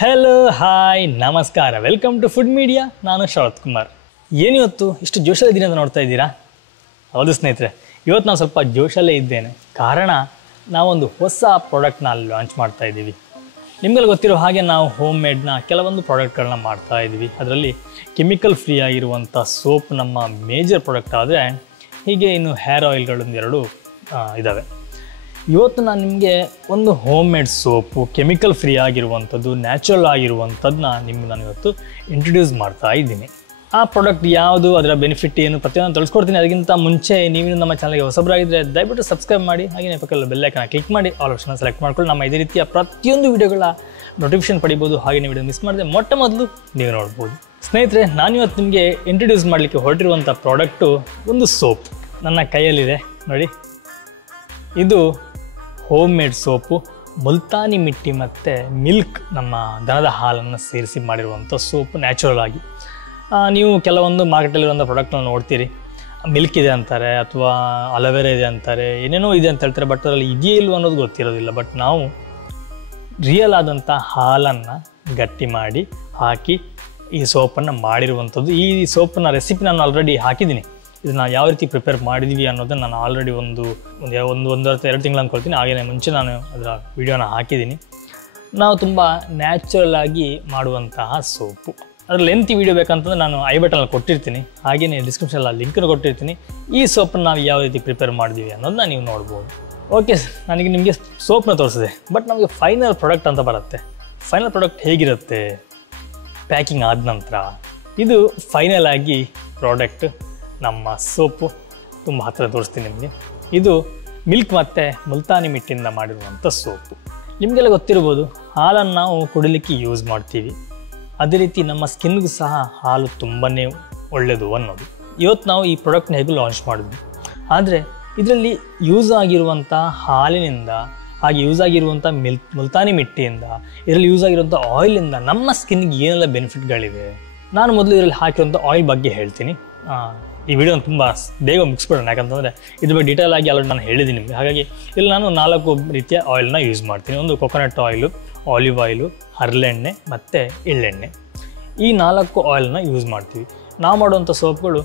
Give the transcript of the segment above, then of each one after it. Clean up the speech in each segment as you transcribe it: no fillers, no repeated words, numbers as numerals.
Hello hi ನಮಸ್ಕಾರ, welcome to food media. ನಾನು ಶರತ್ ಕುಮಾರ್. ಏನಿವತ್ತು ಇಷ್ಟು ಜೋಶಲ್ಲಿದ್ದೀನಿ ಅಂತ ನೋಡ್ತಾ ಇದ್ದೀರಾ? ಹೌದು ಸ್ನೇಹಿತರೆ, ಇವತ್ತು ನಾನು ಸ್ವಲ್ಪ ಜೋಶಲ್ಲೇ ಇದ್ದೇನೆ. ಕಾರಣ, ನಾವೊಂದು ಹೊಸ ಪ್ರಾಡಕ್ಟ್ನ ಲಾಂಚ್ ಮಾಡ್ತಾ ಇದ್ದೀವಿ. ನಿಮಗೆಲ್ಲ ಗೊತ್ತಿರೋ ಹಾಗೆ ನಾವು ಹೋಮ್ ಮೇಡ್ನ ಕೆಲವೊಂದು ಪ್ರಾಡಕ್ಟ್ಗಳನ್ನ ಮಾಡ್ತಾ ಇದ್ದೀವಿ. ಅದರಲ್ಲಿ ಕೆಮಿಕಲ್ ಫ್ರೀ ಆಗಿರುವಂಥ ಸೋಪ್ ನಮ್ಮ ಮೇಜರ್ ಪ್ರಾಡಕ್ಟ್ ಆದರೆ, ಹೀಗೆ ಇನ್ನು ಹೇರ್ ಆಯಿಲ್ಗಳೊಂದೆರಡು ಇದ್ದಾವೆ. ಇವತ್ತು ನಾನು ನಿಮಗೆ ಒಂದು home made soap, chemical free ಆಗಿರುವಂಥದ್ದು, ನ್ಯಾಚುರಲ್ ಆಗಿರುವಂಥದ್ದನ್ನ ನಿಮ್ಗೆ ನಾನು ಇವತ್ತು ಇಂಟ್ರೊಡ್ಯೂಸ್ ಮಾಡ್ತಾ ಇದ್ದೀನಿ. ಆ ಪ್ರಾಡಕ್ಟ್ ಯಾವುದು, ಅದರ ಬೆನಿಫಿಟ್ ಏನು, ಪ್ರತಿಯೊಂದು ತಿಳಿಸ್ಕೊಡ್ತೀನಿ. ಅದಕ್ಕಿಂತ ಮುಂಚೆ ನೀವು ನಮ್ಮ ಚಾನಲ್ಗೆ ಹೊಸಬರಾಗಿದ್ದರೆ ದಯವಿಟ್ಟು ಸಬ್ಸ್ಕ್ರೈಬ್ ಮಾಡಿ, ಹಾಗೆಯೇ ಪಕ್ಕದಲ್ಲಿ ಬೆಲ್ ಐಕಾನ್ ಕ್ಲಿಕ್ ಮಾಡಿ ಆಲ್ ಆಪ್ಷನ್ ಸೆಲೆಕ್ಟ್ ಮಾಡ್ಕೊಂಡು ನಮ್ಮ ಇದೇ ರೀತಿಯ ಪ್ರತಿಯೊಂದು ವಿಡಿಯೋಗಳ ನೋಟಿಫಿಕೇಶನ್ ಪಡಿಬೋದು. ಹಾಗೆ ನೀವು ವಿಡಿಯೋ ಮಿಸ್ ಮಾಡಿದೆ ಮೊಟ್ಟ ಮೊದಲು ನೀವು ನೋಡ್ಬೋದು. ಸ್ನೇಹಿತರೆ, ನಾನಿವತ್ತು ನಿಮಗೆ ಇಂಟ್ರೊಡ್ಯೂಸ್ ಮಾಡಲಿಕ್ಕೆ ಹೊರಟಿರುವಂಥ ಪ್ರಾಡಕ್ಟು ಒಂದು ಸೋಪ್. ನನ್ನ ಕೈಯಲ್ಲಿದೆ ನೋಡಿ, ಇದು ಹೋಮ್ ಮೇಡ್ ಸೋಪು. ಮುಲ್ತಾನಿ ಮಿಟ್ಟಿ ಮತ್ತು ಮಿಲ್ಕ್, ನಮ್ಮ ದನದ ಹಾಲನ್ನು ಸೇರಿಸಿ ಮಾಡಿರುವಂಥ ಸೋಪು, ನ್ಯಾಚುರಲ್ ಆಗಿ. ನೀವು ಕೆಲವೊಂದು ಮಾರ್ಕೆಟಲ್ಲಿರುವಂಥ ಪ್ರಾಡಕ್ಟ್ನ ನೋಡ್ತೀರಿ, ಮಿಲ್ಕ್ ಇದೆ ಅಂತಾರೆ ಅಥವಾ ಅಲೋವೆರಾ ಇದೆ ಅಂತಾರೆ, ಏನೇನೋ ಇದೆ ಅಂತ ಹೇಳ್ತಾರೆ. ಬಟ್ ಅದರಲ್ಲಿ ಇದೆಯೇ ಇಲ್ವೋ ಅನ್ನೋದು ಗೊತ್ತಿರೋದಿಲ್ಲ. ಬಟ್ ನಾವು ರಿಯಲ್ ಆದಂಥ ಹಾಲನ್ನು ಗಟ್ಟಿ ಮಾಡಿ ಹಾಕಿ ಈ ಸೋಪನ್ನು ಮಾಡಿರುವಂಥದ್ದು. ಈ ಸೋಪನ್ನ ರೆಸಿಪಿ ನಾನು ಆಲ್ರೆಡಿ ಹಾಕಿದ್ದೀನಿ. ಇದನ್ನು ಯಾವ ರೀತಿ ಪ್ರಿಪೇರ್ ಮಾಡಿದ್ವಿ ಅನ್ನೋದನ್ನು ನಾನು ಆಲ್ರೆಡಿ ಒಂದೂವರೆ ತಿಂಗಳು ಅಂದ್ಕೊಳ್ತೀನಿ. ಹಾಗೆಯೇ ಮುಂಚೆ ನಾನು ಅದರ ವಿಡಿಯೋನ ಹಾಕಿದ್ದೀನಿ. ನಾವು ತುಂಬ ನ್ಯಾಚುರಲ್ ಆಗಿ ಮಾಡುವಂತಹ ಸೋಪು. ಅದರ ಲೆಂತ್ ವಿಡಿಯೋ ಬೇಕಂತಂದರೆ ನಾನು ಐ ಬಟನಲ್ಲಿ ಕೊಟ್ಟಿರ್ತೀನಿ, ಹಾಗೆಯೇ ಡಿಸ್ಕ್ರಿಪ್ಷನಲ್ಲಿ ಲಿಂಕನ್ನು ಕೊಟ್ಟಿರ್ತೀನಿ. ಈ ಸೋಪನ್ನು ನಾವು ಯಾವ ರೀತಿ ಪ್ರಿಪೇರ್ ಮಾಡಿದ್ವಿ ಅನ್ನೋದನ್ನ ನೀವು ನೋಡ್ಬೋದು. ಓಕೆ, ನನಗೆ ನಿಮಗೆ ಸೋಪ್ನ ತೋರಿಸಿದೆ. ಬಟ್ ನಮಗೆ ಫೈನಲ್ ಪ್ರಾಡಕ್ಟ್ ಅಂತ ಬರುತ್ತೆ. ಫೈನಲ್ ಪ್ರಾಡಕ್ಟ್ ಹೇಗಿರುತ್ತೆ ಪ್ಯಾಕಿಂಗ್ ಆದ ನಂತರ? ಇದು ಫೈನಲ್ ಆಗಿ ಪ್ರಾಡಕ್ಟ್ ನಮ್ಮ ಸೋಪು. ತುಂಬ ಹತ್ತಿರ ತೋರಿಸ್ತೀನಿ ನಿಮಗೆ. ಇದು ಮಿಲ್ಕ್ ಮತ್ತು ಮುಲ್ತಾನಿ ಮಿಟ್ಟಿಂದ ಮಾಡಿರುವಂಥ ಸೋಪು. ನಿಮಗೆಲ್ಲ ಗೊತ್ತಿರ್ಬೋದು, ಹಾಲನ್ನು ನಾವು ಕುಡಿಲಿಕ್ಕೆ ಯೂಸ್ ಮಾಡ್ತೀವಿ. ಅದೇ ರೀತಿ ನಮ್ಮ ಸ್ಕಿನ್ಗೂ ಸಹ ಹಾಲು ತುಂಬಾ ಒಳ್ಳೆಯದು ಅನ್ನೋದು. ಇವತ್ತು ನಾವು ಈ ಪ್ರಾಡಕ್ಟ್ನ ಹೇಗೂ ಲಾಂಚ್ ಮಾಡಿದ್ವಿ. ಆದರೆ ಇದರಲ್ಲಿ ಯೂಸ್ ಆಗಿರುವಂಥ ಹಾಲಿನಿಂದ, ಹಾಗೆ ಯೂಸ್ ಆಗಿರುವಂಥ ಮುಲ್ತಾನಿ ಮಿಟ್ಟಿಯಿಂದ, ಇದರಲ್ಲಿ ಯೂಸ್ ಆಗಿರುವಂಥ ಆಯಿಲಿಂದ ನಮ್ಮ ಸ್ಕಿನ್ಗೆ ಏನೆಲ್ಲ ಬೆನಿಫಿಟ್ಗಳಿವೆ. ನಾನು ಮೊದಲು ಇದರಲ್ಲಿ ಹಾಕಿರುವಂಥ ಆಯಿಲ್ ಬಗ್ಗೆ ಹೇಳ್ತೀನಿ. ಈ ವಿಡಿಯೋನ ತುಂಬ ಬೇಗ ಮುಗಿಸ್ಬಿಡೋಣ, ಯಾಕಂತಂದರೆ ಇದ್ರ ಬಗ್ಗೆ ಡೀಟೇಲ್ ಆಗಿ ಆಲ್ರೆಡಿ ನಾನು ಹೇಳಿದ್ದೀನಿ ನಿಮಗೆ. ಹಾಗಾಗಿ ಇಲ್ಲಿ ನಾನು 4 ರೀತಿಯ ಆಯಿಲ್ನ ಯೂಸ್ ಮಾಡ್ತೀನಿ. ಒಂದು ಕೊಕೊನಟ್ ಆಯಿಲು, ಆಲಿವ್ ಆಯಿಲು, ಹರಳೆಣ್ಣೆ ಮತ್ತು ಎಳ್ಳೆಣ್ಣೆ. ಈ 4 ಆಯಿಲ್ನ ಯೂಸ್ ಮಾಡ್ತೀವಿ. ನಾವು ಮಾಡುವಂಥ ಸೋಪ್ಗಳು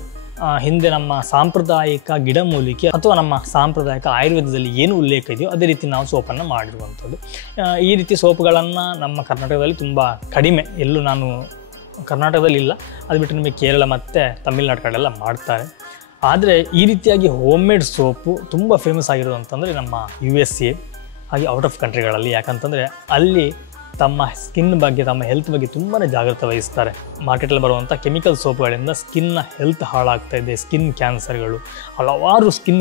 ಹಿಂದೆ ನಮ್ಮ ಸಾಂಪ್ರದಾಯಿಕ ಗಿಡಮೂಲಿಕೆ ಅಥವಾ ನಮ್ಮ ಸಾಂಪ್ರದಾಯಿಕ ಆಯುರ್ವೇದದಲ್ಲಿ ಏನು ಉಲ್ಲೇಖ ಇದೆಯೋ ಅದೇ ರೀತಿ ನಾವು ಸೋಪನ್ನು ಮಾಡಿರುವಂಥದ್ದು. ಈ ರೀತಿ ಸೋಪ್ಗಳನ್ನು ನಮ್ಮ ಕರ್ನಾಟಕದಲ್ಲಿ ತುಂಬ ಕಡಿಮೆ, ಎಲ್ಲೂ ನಾನು ಕರ್ನಾಟಕದಲ್ಲಿ ಇಲ್ಲ. ಅದು ಬಿಟ್ಟು ನಿಮಗೆ ಕೇರಳ ಮತ್ತು ತಮಿಳ್ನಾಡು ಕಡೆಲ್ಲ ಮಾಡ್ತಾರೆ. ಆದರೆ ಈ ರೀತಿಯಾಗಿ ಹೋಮ್ ಮೇಡ್ ಸೋಪು ತುಂಬ ಫೇಮಸ್ ಆಗಿರೋದು ಅಂತಂದರೆ ನಮ್ಮ USA ಹಾಗೆ ಔಟ್ ಆಫ್ ಕಂಟ್ರಿಗಳಲ್ಲಿ. ಯಾಕಂತಂದರೆ ಅಲ್ಲಿ ತಮ್ಮ ಸ್ಕಿನ್ ಬಗ್ಗೆ, ತಮ್ಮ ಹೆಲ್ತ್ ಬಗ್ಗೆ ತುಂಬಾ ಜಾಗ್ರತೆ ವಹಿಸ್ತಾರೆ. ಮಾರ್ಕೆಟಲ್ಲಿ ಬರುವಂಥ ಕೆಮಿಕಲ್ ಸೋಪ್ಗಳಿಂದ ಸ್ಕಿನ್ನ ಹೆಲ್ತ್ ಹಾಳಾಗ್ತಾ ಇದೆ. ಸ್ಕಿನ್ ಕ್ಯಾನ್ಸರ್ಗಳು, ಹಲವಾರು ಸ್ಕಿನ್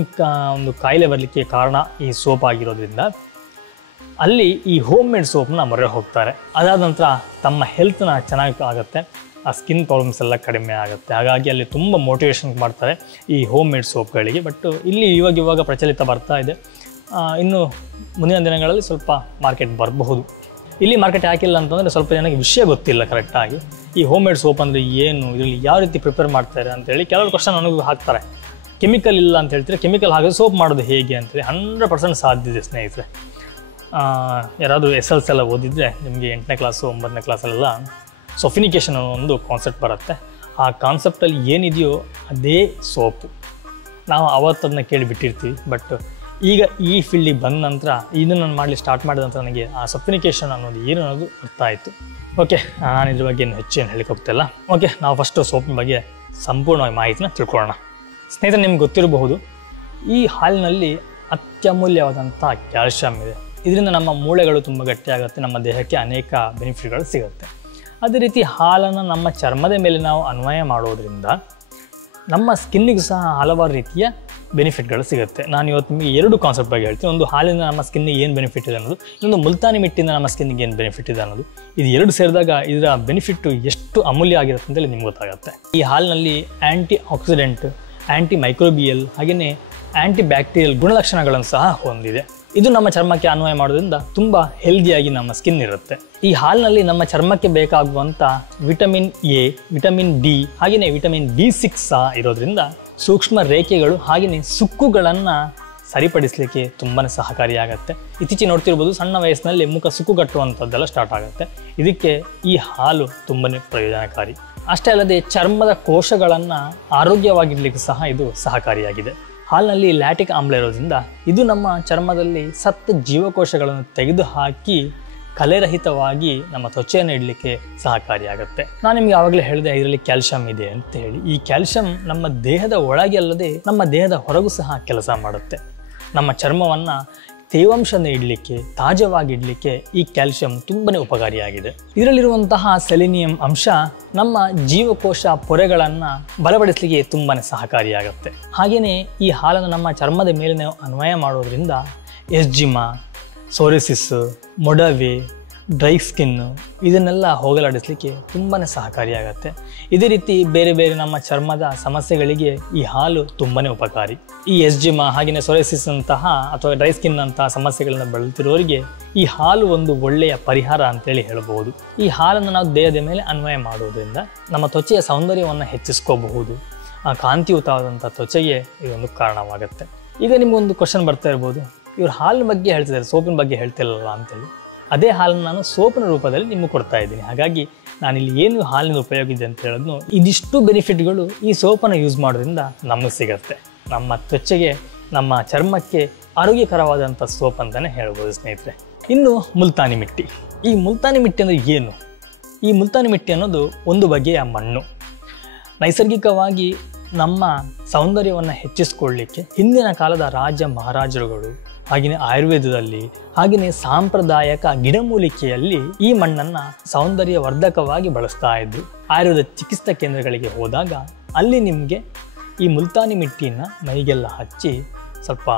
ಒಂದು ಕಾಯಿಲೆ ಬರಲಿಕ್ಕೆ ಕಾರಣ ಈ ಸೋಪ್ ಆಗಿರೋದ್ರಿಂದ ಅಲ್ಲಿ ಈ ಹೋಮ್ ಮೇಡ್ ಸೋಪ್ನ ಮೊರೆ ಹೋಗ್ತಾರೆ. ಅದಾದ ನಂತರ ತಮ್ಮ ಹೆಲ್ತ್ನ ಚೆನ್ನಾಗಿ ಆಗುತ್ತೆ, ಆ ಸ್ಕಿನ್ ಪ್ರಾಬ್ಲಮ್ಸ್ ಎಲ್ಲ ಕಡಿಮೆ ಆಗುತ್ತೆ. ಹಾಗಾಗಿ ಅಲ್ಲಿ ತುಂಬ ಮೋಟಿವೇಶನ್ ಮಾಡ್ತಾರೆ ಈ ಹೋಮ್ ಮೇಡ್ ಸೋಪ್ಗಳಿಗೆ. ಬಟ್ ಇಲ್ಲಿ ಇವಾಗ ಪ್ರಚಲಿತ ಬರ್ತಾ ಇದೆ. ಇನ್ನು ಮುಂದಿನ ದಿನಗಳಲ್ಲಿ ಸ್ವಲ್ಪ ಮಾರ್ಕೆಟ್ ಬರಬಹುದು. ಇಲ್ಲಿ ಮಾರ್ಕೆಟ್ ಹಾಕಿಲ್ಲ ಅಂತಂದರೆ ಸ್ವಲ್ಪ ಜನಕ್ಕೆ ವಿಷಯ ಗೊತ್ತಿಲ್ಲ ಕರೆಕ್ಟಾಗಿ. ಈ ಹೋಮ್ ಮೇಡ್ ಸೋಪ್ ಅಂದರೆ ಏನು, ಇದರಲ್ಲಿ ಯಾವ ರೀತಿ ಪ್ರಿಪೇರ್ ಮಾಡ್ತಾರೆ ಅಂತೇಳಿ ಕೆಲವರು ಕ್ವಶನ್ ನನಗೂ ಹಾಕ್ತಾರೆ. ಕೆಮಿಕಲ್ ಇಲ್ಲ ಅಂತ ಹೇಳ್ತಾರೆ, ಕೆಮಿಕಲ್ ಹಾಕಿದ್ರೆ ಸೋಪ್ ಮಾಡೋದು ಹೇಗೆ ಅಂತೇಳಿ 100% ಸಾಧ್ಯ ಇದೆ ಸ್ನೇಹಿತರೆ. ಯಾರಾದರೂ SLC ಎಲ್ಲ ಓದಿದರೆ ನಿಮಗೆ 8ನೇ ಕ್ಲಾಸು 9ನೇ ಕ್ಲಾಸಲ್ಲೆಲ್ಲ ಸೊಫಿನಿಕೇಷನ್ ಅನ್ನೋ ಒಂದು ಕಾನ್ಸೆಪ್ಟ್ ಬರುತ್ತೆ. ಆ ಕಾನ್ಸೆಪ್ಟಲ್ಲಿ ಏನಿದೆಯೋ ಅದೇ ಸೋಪು. ನಾವು ಅವತ್ತದನ್ನ ಕೇಳಿಬಿಟ್ಟಿರ್ತೀವಿ. ಬಟ್ ಈಗ ಈ ಫೀಲ್ಡಿಗೆ ಬಂದ ನಂತರ, ಇದನ್ನು ನಾನು ಮಾಡಲಿ ಸ್ಟಾರ್ಟ್ ಮಾಡಿದ ನಂತರ ನನಗೆ ಆ ಸೊಫಿನಿಕೇಷನ್ ಅನ್ನೋದು ಏನು ಅನ್ನೋದು ಅರ್ಥ ಆಯಿತು. ಓಕೆ, ನಾನು ಇದ್ರ ಬಗ್ಗೆ ಹೆಚ್ಚೇನು ಹೇಳಿಕ್ಕೆ ಹೋಗ್ತಿಲ್ಲ. ಓಕೆ, ನಾವು ಫಸ್ಟು ಸೋಪಿನ ಬಗ್ಗೆ ಸಂಪೂರ್ಣವಾಗಿ ಮಾಹಿತಿನ ತಿಳ್ಕೊಳ್ಳೋಣ. ಸ್ನೇಹಿತರೆ, ನಿಮ್ಗೆ ಗೊತ್ತಿರಬಹುದು, ಈ ಹಾಲಿನಲ್ಲಿ ಅತ್ಯಮೂಲ್ಯವಾದಂಥ ಕ್ಯಾಲ್ಶಿಯಂ ಇದೆ. ಇದರಿಂದ ನಮ್ಮ ಮೂಳೆಗಳು ತುಂಬ ಗಟ್ಟಿಯಾಗುತ್ತೆ, ನಮ್ಮ ದೇಹಕ್ಕೆ ಅನೇಕ ಬೆನಿಫಿಟ್ಗಳು ಸಿಗುತ್ತೆ. ಅದೇ ರೀತಿ ಹಾಲನ್ನು ನಮ್ಮ ಚರ್ಮದ ಮೇಲೆ ನಾವು ಅನ್ವಯ ಮಾಡೋದ್ರಿಂದ ನಮ್ಮ ಸ್ಕಿನ್ನಿಗೂ ಸಹ ಹಲವಾರು ರೀತಿಯ ಬೆನಿಫಿಟ್ಗಳು ಸಿಗುತ್ತೆ. ನಾನು ಇವತ್ತು ನಿಮಗೆ 2 ಕಾನ್ಸೆಪ್ಟ್ ಬಗ್ಗೆ ಹೇಳ್ತೀನಿ. ಒಂದು ಹಾಲಿಂದ ನಮ್ಮ ಸ್ಕಿನ್ನಿಗೆ ಏನು ಬೆನಿಫಿಟ್ ಇದೆ ಅನ್ನೋದು, ಇನ್ನೊಂದು ಮುಲ್ತಾನಿ ಮಿಟ್ಟಿಂದ ನಮ್ಮ ಸ್ಕಿನ್ನಿಗೆ ಏನು ಬೆನಿಫಿಟ್ ಇದೆ ಅನ್ನೋದು. ಇದು 2 ಸೇರಿದಾಗ ಇದರ ಬೆನಿಫಿಟ್ಟು ಎಷ್ಟು ಅಮೂಲ್ಯ ಆಗಿರುತ್ತೆ ಅಂತೇಳಿ ನಿಮ್ಗೆ ಗೊತ್ತಾಗುತ್ತೆ. ಈ ಹಾಲಿನಲ್ಲಿ ಆ್ಯಂಟಿ ಆಕ್ಸಿಡೆಂಟ್, ಆ್ಯಂಟಿ ಮೈಕ್ರೋಬಿಯಲ್ ಹಾಗೆಯೇ ಆ್ಯಂಟಿ ಬ್ಯಾಕ್ಟೀರಿಯಲ್ ಗುಣಲಕ್ಷಣಗಳನ್ನು ಸಹ ಹೊಂದಿದೆ. ಇದು ನಮ್ಮ ಚರ್ಮಕ್ಕೆ ಅನ್ವಯ ಮಾಡೋದ್ರಿಂದ ತುಂಬ ಹೆಲ್ದಿಯಾಗಿ ನಮ್ಮ ಸ್ಕಿನ್ ಇರುತ್ತೆ. ಈ ಹಾಲಿನಲ್ಲಿ ನಮ್ಮ ಚರ್ಮಕ್ಕೆ ಬೇಕಾಗುವಂಥ ವಿಟಮಿನ್ A, ವಿಟಮಿನ್ D ಹಾಗೆಯೇ ವಿಟಮಿನ್ B6 ಸಹ ಇರೋದ್ರಿಂದ ಸೂಕ್ಷ್ಮ ರೇಖೆಗಳು ಹಾಗೆಯೇ ಸುಕ್ಕುಗಳನ್ನು ಸರಿಪಡಿಸಲಿಕ್ಕೆ ತುಂಬಾ ಸಹಕಾರಿಯಾಗುತ್ತೆ. ಇತ್ತೀಚೆಗೆ ನೋಡ್ತಿರ್ಬೋದು, ಸಣ್ಣ ವಯಸ್ಸಿನಲ್ಲಿ ಮುಖ ಸುಕ್ಕುಗಟ್ಟುವಂಥದ್ದೆಲ್ಲ ಸ್ಟಾರ್ಟ್ ಆಗುತ್ತೆ. ಇದಕ್ಕೆ ಈ ಹಾಲು ತುಂಬಾ ಪ್ರಯೋಜನಕಾರಿ. ಅಷ್ಟೇ ಅಲ್ಲದೆ ಚರ್ಮದ ಕೋಶಗಳನ್ನು ಆರೋಗ್ಯವಾಗಿರ್ಲಿಕ್ಕೆ ಸಹ ಇದು ಸಹಕಾರಿಯಾಗಿದೆ. ಹಾಲಿನಲ್ಲಿ ಲ್ಯಾಟಿಕ್ ಆಮ್ಲ ಇರೋದ್ರಿಂದ ಇದು ನಮ್ಮ ಚರ್ಮದಲ್ಲಿ ಸತ್ತ ಜೀವಕೋಶಗಳನ್ನು ತೆಗೆದುಹಾಕಿ ಕಲೆರಹಿತವಾಗಿ ನಮ್ಮ ತ್ವಚೆಯನ್ನು ಇಡಲಿಕ್ಕೆ ಸಹಕಾರಿಯಾಗುತ್ತೆ. ನಾನು ನಿಮ್ಗೆ ಆವಾಗಲೇ ಹೇಳಿದೆ ಇದರಲ್ಲಿ ಕ್ಯಾಲ್ಸಿಯಂ ಇದೆ ಅಂತ ಹೇಳಿ. ಈ ಕ್ಯಾಲ್ಸಿಯಂ ನಮ್ಮ ದೇಹದ ಒಳಗೆ ಅಲ್ಲದೆ ನಮ್ಮ ದೇಹದ ಹೊರಗೂ ಸಹ ಕೆಲಸ ಮಾಡುತ್ತೆ. ನಮ್ಮ ಚರ್ಮವನ್ನು ತೇವಾಂಶನ ಇಡಲಿಕ್ಕೆ, ತಾಜವಾಗಿ ಇಡಲಿಕ್ಕೆ ಈ ಕ್ಯಾಲ್ಸಿಯಂ ತುಂಬಾ ಉಪಕಾರಿಯಾಗಿದೆ. ಇದರಲ್ಲಿರುವಂತಹ ಸೆಲೆನಿಯಂ ಅಂಶ ನಮ್ಮ ಜೀವಕೋಶ ಪೊರೆಗಳನ್ನು ಬಲಪಡಿಸಲಿಕ್ಕೆ ತುಂಬಾ ಸಹಕಾರಿಯಾಗುತ್ತೆ. ಹಾಗೆಯೇ ಈ ಹಾಲನ್ನು ನಮ್ಮ ಚರ್ಮದ ಮೇಲೆ ನಾವು ಅನ್ವಯ ಮಾಡೋದ್ರಿಂದ ಎಸ್ಜಿಮಾ, ಸೋರಿಸಿಸ್, ಮೊಡವೆ, ಡ್ರೈ ಸ್ಕಿನ್ನು ಇದನ್ನೆಲ್ಲ ಹೋಗಲಾಡಿಸಲಿಕ್ಕೆ ತುಂಬಾ ಸಹಕಾರಿಯಾಗುತ್ತೆ. ಇದೇ ರೀತಿ ಬೇರೆ ಬೇರೆ ನಮ್ಮ ಚರ್ಮದ ಸಮಸ್ಯೆಗಳಿಗೆ ಈ ಹಾಲು ತುಂಬಾ ಉಪಕಾರಿ. ಈ ಎಸ್ಜಿಮಾ ಹಾಗೆಯೇ ಸೋರಿಸಿಸ್ ಅಂತಹ ಅಥವಾ ಡ್ರೈ ಸ್ಕಿನ್ ಅಂತಹ ಸಮಸ್ಯೆಗಳನ್ನು ಬಳಲ್ತಿರೋರಿಗೆ ಈ ಹಾಲು ಒಂದು ಒಳ್ಳೆಯ ಪರಿಹಾರ ಅಂತೇಳಿ ಹೇಳಬಹುದು. ಈ ಹಾಲನ್ನು ನಾವು ದೇಹದ ಮೇಲೆ ಅನ್ವಯ ಮಾಡುವುದರಿಂದ ನಮ್ಮ ತ್ವಚೆಯ ಸೌಂದರ್ಯವನ್ನು ಹೆಚ್ಚಿಸ್ಕೋಬಹುದು. ಕಾಂತಿಯುತವಾದಂಥ ತ್ವಚೆಗೆ ಇದೊಂದು ಕಾರಣವಾಗುತ್ತೆ. ಈಗ ನಿಮಗೊಂದು ಕ್ವಶನ್ ಬರ್ತಾ ಇರ್ಬೋದು, ಇವ್ರು ಹಾಲಿನ ಬಗ್ಗೆ ಹೇಳ್ತಿದ್ದಾರೆ, ಸೋಪಿನ ಬಗ್ಗೆ ಹೇಳ್ತಿಲ್ಲಲ್ಲ ಅಂತೇಳಿ. ಅದೇ ಹಾಲನ್ನು ನಾನು ಸೋಪಿನ ರೂಪದಲ್ಲಿ ನಿಮಗೆ ಕೊಡ್ತಾ ಇದ್ದೀನಿ. ಹಾಗಾಗಿ ನಾನಿಲ್ಲಿ ಏನು ಹಾಲಿನ ಉಪಯೋಗ ಇದೆ ಅಂತ ಹೇಳೋದು, ಇದಿಷ್ಟು ಬೆನಿಫಿಟ್ಗಳು ಈ ಸೋಪನ್ನು ಯೂಸ್ ಮಾಡೋದ್ರಿಂದ ನಮಗೆ ಸಿಗುತ್ತೆ. ನಮ್ಮ ತ್ವಚೆಗೆ, ನಮ್ಮ ಚರ್ಮಕ್ಕೆ ಆರೋಗ್ಯಕರವಾದಂಥ ಸೋಪ್ ಅಂತಲೇ ಹೇಳ್ಬೋದು ಸ್ನೇಹಿತರೆ. ಇನ್ನು ಮುಲ್ತಾನಿ ಮಿಟ್ಟಿ. ಈ ಮುಲ್ತಾನಿ ಮಿಟ್ಟಿ ಅಂದರೆ ಏನು? ಈ ಮುಲ್ತಾನಿ ಮಿಟ್ಟಿ ಅನ್ನೋದು ಒಂದು ಬಗೆಯ ಮಣ್ಣು. ನೈಸರ್ಗಿಕವಾಗಿ ನಮ್ಮ ಸೌಂದರ್ಯವನ್ನು ಹೆಚ್ಚಿಸಿಕೊಳ್ಳಲಿಕ್ಕೆ ಹಿಂದಿನ ಕಾಲದ ರಾಜ ಮಹಾರಾಜರುಗಳು ಹಾಗೆಯೇ ಆಯುರ್ವೇದದಲ್ಲಿ ಹಾಗೆಯೇ ಸಾಂಪ್ರದಾಯಿಕ ಗಿಡಮೂಲಿಕೆಯಲ್ಲಿ ಈ ಮಣ್ಣನ್ನು ಸೌಂದರ್ಯ ವರ್ಧಕವಾಗಿ ಬಳಸ್ತಾ ಇದ್ರು. ಆಯುರ್ವೇದ ಚಿಕಿತ್ಸಾ ಕೇಂದ್ರಗಳಿಗೆ ಹೋದಾಗ ಅಲ್ಲಿ ನಿಮಗೆ ಈ ಮುಲ್ತಾನಿ ಮಿಟ್ಟಿಯನ್ನು ಮೈಗೆಲ್ಲ ಹಚ್ಚಿ ಸ್ವಲ್ಪ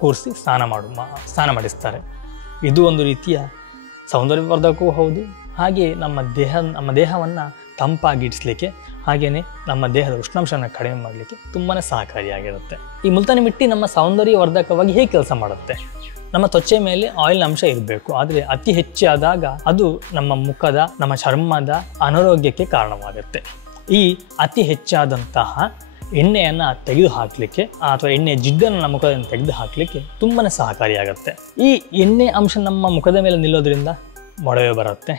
ಕೂರಿಸಿ ಸ್ನಾನ ಮಾಡಿಸ್ತಾರೆ. ಇದು ಒಂದು ರೀತಿಯ ಸೌಂದರ್ಯವರ್ಧಕವೂ ಹೌದು, ಹಾಗೆ ನಮ್ಮ ದೇಹವನ್ನು ತಂಪಾಗಿಡಿಸಲಿಕ್ಕೆ ಹಾಗೆಯೇ ನಮ್ಮ ದೇಹದ ಉಷ್ಣಾಂಶವನ್ನು ಕಡಿಮೆ ಮಾಡಲಿಕ್ಕೆ ತುಂಬಾ ಸಹಕಾರಿಯಾಗಿರುತ್ತೆ. ಈ ಮುಲ್ತಾನಿ ಮಿಟ್ಟಿ ನಮ್ಮ ಸೌಂದರ್ಯವರ್ಧಕವಾಗಿ ಹೇಗೆ ಕೆಲಸ ಮಾಡುತ್ತೆ? ನಮ್ಮ ತ್ವಚೆ ಮೇಲೆ ಆಯಿಲ್ ಅಂಶ ಇರಬೇಕು, ಆದರೆ ಅತಿ ಹೆಚ್ಚಾದಾಗ ಅದು ನಮ್ಮ ಮುಖದ, ನಮ್ಮ ಚರ್ಮದ ಅನಾರೋಗ್ಯಕ್ಕೆ ಕಾರಣವಾಗುತ್ತೆ. ಈ ಅತಿ ಹೆಚ್ಚಾದಂತಹ ಎಣ್ಣೆಯನ್ನು ತೆಗೆದು ಹಾಕಲಿಕ್ಕೆ ಅಥವಾ ಎಣ್ಣೆಯ ಜಿಡ್ಡನ್ನು ನಮ್ಮ ಮುಖದಿಂದ ತೆಗೆದು ಹಾಕಲಿಕ್ಕೆ ತುಂಬಾ ಸಹಕಾರಿಯಾಗುತ್ತೆ. ಈ ಎಣ್ಣೆ ಅಂಶ ನಮ್ಮ ಮುಖದ ಮೇಲೆ ನಿಲ್ಲೋದ್ರಿಂದ ಮೊಡವೆ ಬರುತ್ತೆ,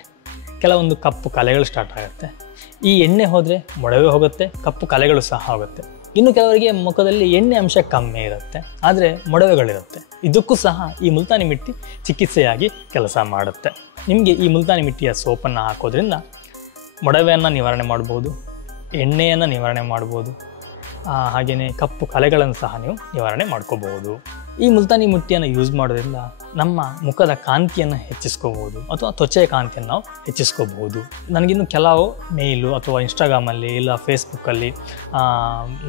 ಕೆಲವೊಂದು ಕಪ್ಪು ಕಲೆಗಳು ಸ್ಟಾರ್ಟ್ ಆಗುತ್ತೆ. ಈ ಎಣ್ಣೆ ಹೋದರೆ ಮೊಡವೆ ಹೋಗುತ್ತೆ, ಕಪ್ಪು ಕಲೆಗಳು ಸಹ ಹೋಗುತ್ತೆ. ಇನ್ನು ಕೆಲವರಿಗೆ ಮುಖದಲ್ಲಿ ಎಣ್ಣೆ ಅಂಶ ಕಮ್ಮಿ ಇರುತ್ತೆ, ಆದರೆ ಮೊಡವೆಗಳಿರುತ್ತೆ. ಇದಕ್ಕೂ ಸಹ ಈ ಮುಲ್ತಾನಿ ಮಿಟ್ಟಿ ಚಿಕಿತ್ಸೆಯಾಗಿ ಕೆಲಸ ಮಾಡುತ್ತೆ. ನಿಮಗೆ ಈ ಮುಲ್ತಾನಿ ಮಿಟ್ಟಿಯ ಸೋಪನ್ನು ಹಾಕೋದ್ರಿಂದ ಮೊಡವೆಯನ್ನು ನಿವಾರಣೆ ಮಾಡ್ಬೋದು, ಎಣ್ಣೆಯನ್ನು ನಿವಾರಣೆ ಮಾಡ್ಬೋದು, ಹಾಗೆಯೇ ಕಪ್ಪು ಕಲೆಗಳನ್ನು ಸಹ ನೀವು ನಿವಾರಣೆ ಮಾಡ್ಕೋಬಹುದು. ಈ ಮುಲ್ತಾನಿ ಮಿಟ್ಟಿಯನ್ನು ಯೂಸ್ ಮಾಡೋದ್ರಿಂದ ನಮ್ಮ ಮುಖದ ಕಾಂತಿಯನ್ನು ಹೆಚ್ಚಿಸ್ಕೋಬಹುದು ಅಥವಾ ತ್ವಚೆಯ ಕಾಂತಿಯನ್ನು ನಾವು ಹೆಚ್ಚಿಸ್ಕೋಬಹುದು. ನನಗಿನ್ನು ಕೆಲವು ಮೇಲು ಅಥವಾ ಇನ್ಸ್ಟಾಗ್ರಾಮಲ್ಲಿ ಇಲ್ಲ ಫೇಸ್ಬುಕ್ಕಲ್ಲಿ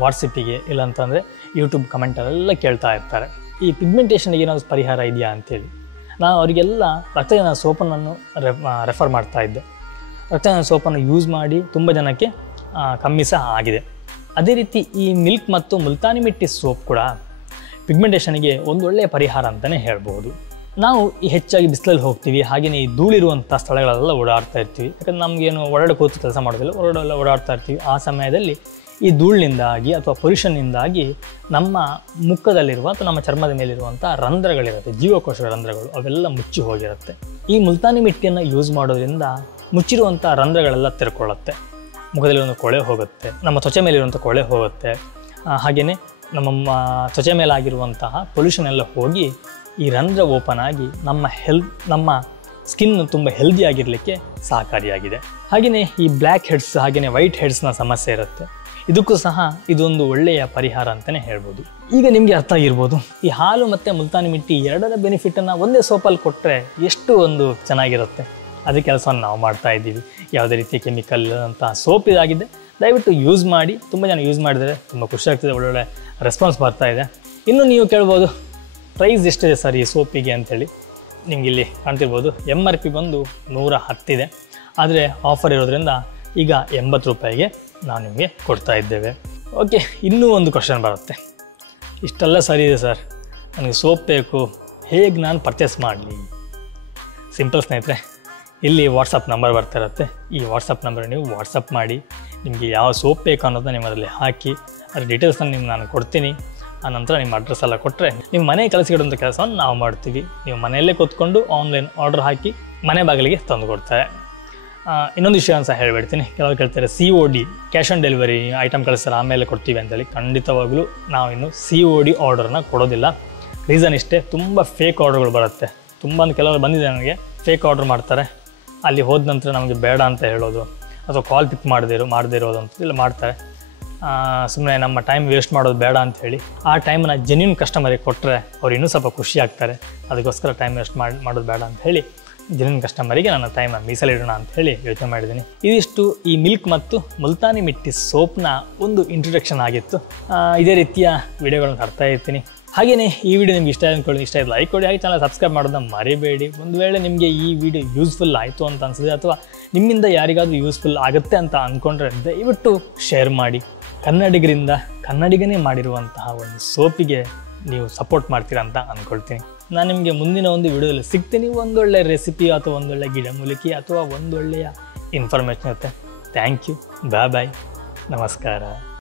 ವಾಟ್ಸಪ್ಪಿಗೆ ಇಲ್ಲ ಅಂತಂದರೆ ಯೂಟ್ಯೂಬ್ ಕಮೆಂಟಲ್ಲೆಲ್ಲ ಕೇಳ್ತಾ ಇರ್ತಾರೆ, ಈ ಪಿಗ್ಮೆಂಟೇಷನ್ಗೆ ಏನಾದರೂ ಪರಿಹಾರ ಇದೆಯಾ ಅಂತೇಳಿ. ನಾನು ಅವರಿಗೆಲ್ಲ ರಕ್ತಜನ ಸೋಪನ್ನು ರೆಫರ್ ಮಾಡ್ತಾ ಇದ್ದೆ. ರಕ್ತಜನ ಸೋಪನ್ನು ಯೂಸ್ ಮಾಡಿ ತುಂಬ ಜನಕ್ಕೆ ಕಮ್ಮಿ ಸಹ ಆಗಿದೆ. ಅದೇ ರೀತಿ ಈ ಮಿಲ್ಕ್ ಮತ್ತು ಮುಲ್ತಾನಿ ಮಿಟ್ಟಿ ಸೋಪ್ ಕೂಡ ಪಿಗ್ಮೆಂಟೇಷನ್ಗೆ ಒಂದು ಒಳ್ಳೆಯ ಪರಿಹಾರ ಅಂತಲೇ ಹೇಳ್ಬೋದು. ನಾವು ಹೆಚ್ಚಾಗಿ ಬಿಸಿಲಲ್ಲಿ ಹೋಗ್ತೀವಿ, ಹಾಗೆಯೇ ಈ ಧೂಳಿರುವಂಥ ಸ್ಥಳಗಳೆಲ್ಲ ಓಡಾಡ್ತಾ ಇರ್ತೀವಿ. ಯಾಕಂದ್ರೆ ನಮಗೇನು ಹೊರಗಡೆ ಕೂತು ಕೆಲಸ ಮಾಡೋದಿಲ್ಲ, ಹೊರಗಡೆ ಓಡಾಡ್ತಾ ಇರ್ತೀವಿ. ಆ ಸಮಯದಲ್ಲಿ ಈ ಧೂಳಿನಿಂದಾಗಿ ಅಥವಾ ಪೊಲ್ಯೂಷನ್ನಿಂದಾಗಿ ನಮ್ಮ ಮುಖದಲ್ಲಿರುವ ಅಥವಾ ನಮ್ಮ ಚರ್ಮದ ಮೇಲಿರುವಂಥ ರಂಧ್ರಗಳಿರುತ್ತೆ, ಜೀವಕೋಶಗಳ ರಂಧ್ರಗಳು, ಅವೆಲ್ಲ ಮುಚ್ಚಿ ಹೋಗಿರುತ್ತೆ. ಈ ಮುಲ್ತಾನಿ ಮಿಟ್ಟಿಯನ್ನು ಯೂಸ್ ಮಾಡೋದ್ರಿಂದ ಮುಚ್ಚಿರುವಂಥ ರಂಧ್ರಗಳೆಲ್ಲ ತೆರ್ಕೊಳ್ಳುತ್ತೆ, ಮುಖದಲ್ಲಿ ಕೊಳೆ ಹೋಗುತ್ತೆ, ನಮ್ಮ ತ್ವಚೆ ಮೇಲಿರುವಂಥ ಕೊಳೆ ಹೋಗುತ್ತೆ. ಹಾಗೆಯೇ ನಮ್ಮ ತ್ವಚೆ ಮೇಲಾಗಿರುವಂತಹ ಪೊಲ್ಯೂಷನ್ ಎಲ್ಲ ಹೋಗಿ ಈ ರಂಧ್ರ ಓಪನ್ ಆಗಿ ನಮ್ಮ ಸ್ಕಿನ್ ತುಂಬ ಹೆಲ್ದಿಯಾಗಿರಲಿಕ್ಕೆ ಸಹಕಾರಿಯಾಗಿದೆ. ಹಾಗೆಯೇ ಈ ಬ್ಲ್ಯಾಕ್ ಹೆಡ್ಸ್ ಹಾಗೆಯೇ ವೈಟ್ ಹೆಡ್ಸ್ನ ಸಮಸ್ಯೆ ಇರುತ್ತೆ, ಇದಕ್ಕೂ ಸಹ ಇದೊಂದು ಒಳ್ಳೆಯ ಪರಿಹಾರ ಅಂತಲೇ ಹೇಳ್ಬೋದು. ಈಗ ನಿಮಗೆ ಅರ್ಥ ಆಗಿರ್ಬೋದು, ಈ ಹಾಲು ಮತ್ತು ಮುಲ್ತಾನಿ ಮಿಟ್ಟಿ ಎರಡರ ಬೆನಿಫಿಟನ್ನು ಒಂದೇ ಸೋಪಲ್ಲಿ ಕೊಟ್ಟರೆ ಎಷ್ಟು ಒಂದು ಚೆನ್ನಾಗಿರುತ್ತೆ. ಅದೇ ಕೆಲಸವನ್ನು ನಾವು ಮಾಡ್ತಾ ಇದ್ದೀವಿ. ಯಾವುದೇ ರೀತಿಯ ಕೆಮಿಕಲ್ ಅಂತ ಸೋಪ್ ಇದಾಗಿದೆ, ದಯವಿಟ್ಟು ಯೂಸ್ ಮಾಡಿ. ತುಂಬ ಜನ ಯೂಸ್ ಮಾಡಿದರೆ ತುಂಬ ಖುಷಿ ಆಗ್ತಿದೆ, ಒಳ್ಳೊಳ್ಳೆ ರೆಸ್ಪಾನ್ಸ್ ಬರ್ತಾ ಇದೆ. ಇನ್ನು ನೀವು ಕೇಳ್ಬೋದು, ಪ್ರೈಸ್ ಎಷ್ಟಿದೆ ಸರ್ ಈ ಸೋಪಿಗೆ ಅಂಥೇಳಿ. ನಿಮ್ಗೆ ಇಲ್ಲಿ ಕಾಣ್ತಿರ್ಬೋದು, MRP ಬಂದು 110 ಇದೆ, ಆದರೆ ಆಫರ್ ಇರೋದ್ರಿಂದ ಈಗ 80 ರೂಪಾಯಿಗೆ ನಾವು ನಿಮಗೆ ಕೊಡ್ತಾ ಇದ್ದೇವೆ. ಓಕೆ, ಇನ್ನೂ ಒಂದು ಕ್ವಶನ್ ಬರುತ್ತೆ, ಇಷ್ಟೆಲ್ಲ ಸರಿ ಇದೆ ಸರ್, ನನಗೆ ಸೋಪ್ ಬೇಕು, ಹೇಗೆ ನಾನು ಪರ್ಚೇಸ್ ಮಾಡಲಿ? ಸಿಂಪಲ್ ಸ್ನೇಹಿತರೆ, ಇಲ್ಲಿ ವಾಟ್ಸಪ್ ನಂಬರ್ ಬರ್ತಾ ಇರುತ್ತೆ. ಈ ವಾಟ್ಸಪ್ ನಂಬರ್ ನೀವು ವಾಟ್ಸಪ್ ಮಾಡಿ, ನಿಮಗೆ ಯಾವ ಸೋಪ್ ಬೇಕು ಅನ್ನೋದನ್ನ ನೀವು ಅದರಲ್ಲಿ ಹಾಕಿ, ಅದ್ರ ಡೀಟೇಲ್ಸನ್ನು ನಾನು ಕೊಡ್ತೀನಿ. ಆನಂತರ ನಿಮ್ಮ ಅಡ್ರೆಸ್ ಎಲ್ಲ ಕೊಟ್ಟರೆ ನೀವು ಮನೆ ಕಳಿಸಿಕೊಡುವಂಥ ಕೆಲಸವನ್ನು ನಾವು ಮಾಡ್ತೀವಿ. ನೀವು ಮನೆಯಲ್ಲೇ ಕೂತ್ಕೊಂಡು ಆನ್ಲೈನ್ ಆರ್ಡರ್ ಹಾಕಿ ಮನೆ ಬಾಗಿಲಿಗೆ ತಂದು ಕೊಡ್ತಾರೆ. ಇನ್ನೊಂದು ವಿಷಯ ಸಹ ಹೇಳಿಬಿಡ್ತೀನಿ. ಕೆಲವರು ಕೇಳ್ತಾರೆ COD cash on delivery item ಕಳಿಸ್ತಾರೆ ಆಮೇಲೆ ಕೊಡ್ತೀವಿ ಅಂತೇಳಿ. ಖಂಡಿತವಾಗ್ಲೂ ನಾವು ಇನ್ನು COD ಆರ್ಡರ್ನ ಕೊಡೋದಿಲ್ಲ. ರೀಸನ್ ಇಷ್ಟೇ, ತುಂಬ ಫೇಕ್ ಆರ್ಡರ್ಗಳು ಬರುತ್ತೆ. ತುಂಬ ಕೆಲವರು ಬಂದಿದೆ ನನಗೆ, ಫೇಕ್ ಆರ್ಡರ್ ಮಾಡ್ತಾರೆ. ಅಲ್ಲಿ ಹೋದ ನಂತರ ನಮಗೆ ಬೇಡ ಅಂತ ಹೇಳೋದು ಅಥವಾ ಕಾಲ್ ಪಿಕ್ ಮಾಡದೇ ಇರೋದು ಅಂತ ಇಲ್ಲ ಮಾಡ್ತಾರೆ. ಸುಮ್ಮನೆ ನಮ್ಮ ಟೈಮ್ ವೇಸ್ಟ್ ಮಾಡೋದು ಬೇಡ ಅಂತ ಹೇಳಿ ಆ ಟೈಮನ್ನ ಜೆನ್ಯೂನ್ ಕಸ್ಟಮರಿಗೆ ಕೊಟ್ಟರೆ ಅವ್ರು ಇನ್ನೂ ಸ್ವಲ್ಪ ಖುಷಿ ಆಗ್ತಾರೆ. ಅದಕ್ಕೋಸ್ಕರ ಟೈಮ್ ವೇಸ್ಟ್ ಮಾಡೋದು ಬೇಡ ಅಂತ ಹೇಳಿ ಜೆನ್ಯೂನ್ ಕಸ್ಟಮರಿಗೆ ನನ್ನ ಟೈಮ್ ಮೀಸಲಿಡೋಣ ಅಂತ ಹೇಳಿ ಯೋಚನೆ ಮಾಡಿದ್ದೀನಿ. ಇದಿಷ್ಟು ಈ ಮಿಲ್ಕ್ ಮತ್ತು ಮುಲ್ತಾನಿ ಮಿಟ್ಟಿ ಸೋಪ್ನ ಒಂದು ಇಂಟ್ರೊಡಕ್ಷನ್ ಆಗಿತ್ತು. ಇದೇ ರೀತಿಯ ವಿಡಿಯೋಗಳನ್ನ ತರ್ತಾ ಇರ್ತೀನಿ. ಹಾಗೆಯೇ ಈ ವಿಡಿಯೋ ನಿಮ್ಗೆ ಇಷ್ಟ ಅಂದ್ಕೊಳ್ಳಿ, ಇಷ್ಟ ಆಯ್ತು ಲೈಕ್ ಕೊಡಿ, ಹಾಗೆ ಚಾನಲ್ ಸಬ್ಸ್ಕ್ರೈಬ್ ಮಾಡೋದನ್ನ ಮರಿಬೇಡಿ. ಒಂದು ವೇಳೆ ನಿಮಗೆ ಈ ವಿಡಿಯೋ ಯೂಸ್ಫುಲ್ ಆಯಿತು ಅಂತ ಅನಿಸಿದೆ ಅಥವಾ ನಿಮ್ಮಿಂದ ಯಾರಿಗಾದರೂ ಯೂಸ್ಫುಲ್ ಆಗುತ್ತೆ ಅಂತ ಅಂದ್ಕೊಂಡ್ರೆ ದಯವಿಟ್ಟು ಶೇರ್ ಮಾಡಿ. ಕನ್ನಡಿಗರಿಂದ ಕನ್ನಡಿಗನೇ ಮಾಡಿರುವಂತಹ ಒಂದು ಸೋಪಿಗೆ ನೀವು ಸಪೋರ್ಟ್ ಮಾಡ್ತೀರಾ ಅಂತ ಅಂದ್ಕೊಳ್ತೀನಿ. ನಾನು ನಿಮಗೆ ಮುಂದಿನ ಒಂದು ವಿಡಿಯೋದಲ್ಲಿ ಸಿಗ್ತೀನಿ. ಒಂದೊಳ್ಳೆ ರೆಸಿಪಿ ಅಥವಾ ಒಂದೊಳ್ಳೆ ಗಿಡಮೂಲಿಕೆ ಅಥವಾ ಒಂದೊಳ್ಳೆಯ ಇನ್ಫಾರ್ಮೇಷನ್ ಇರುತ್ತೆ. ಥ್ಯಾಂಕ್ ಯು, ಬಾಯ್, ನಮಸ್ಕಾರ.